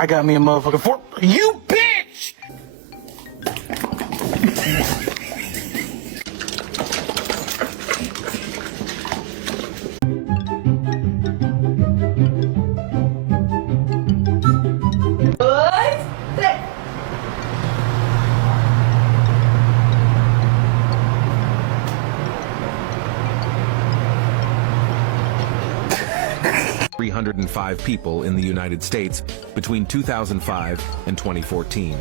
I got me a motherfucking fork. You bitch! Good. 305 people in the United States between 2005 and 2014.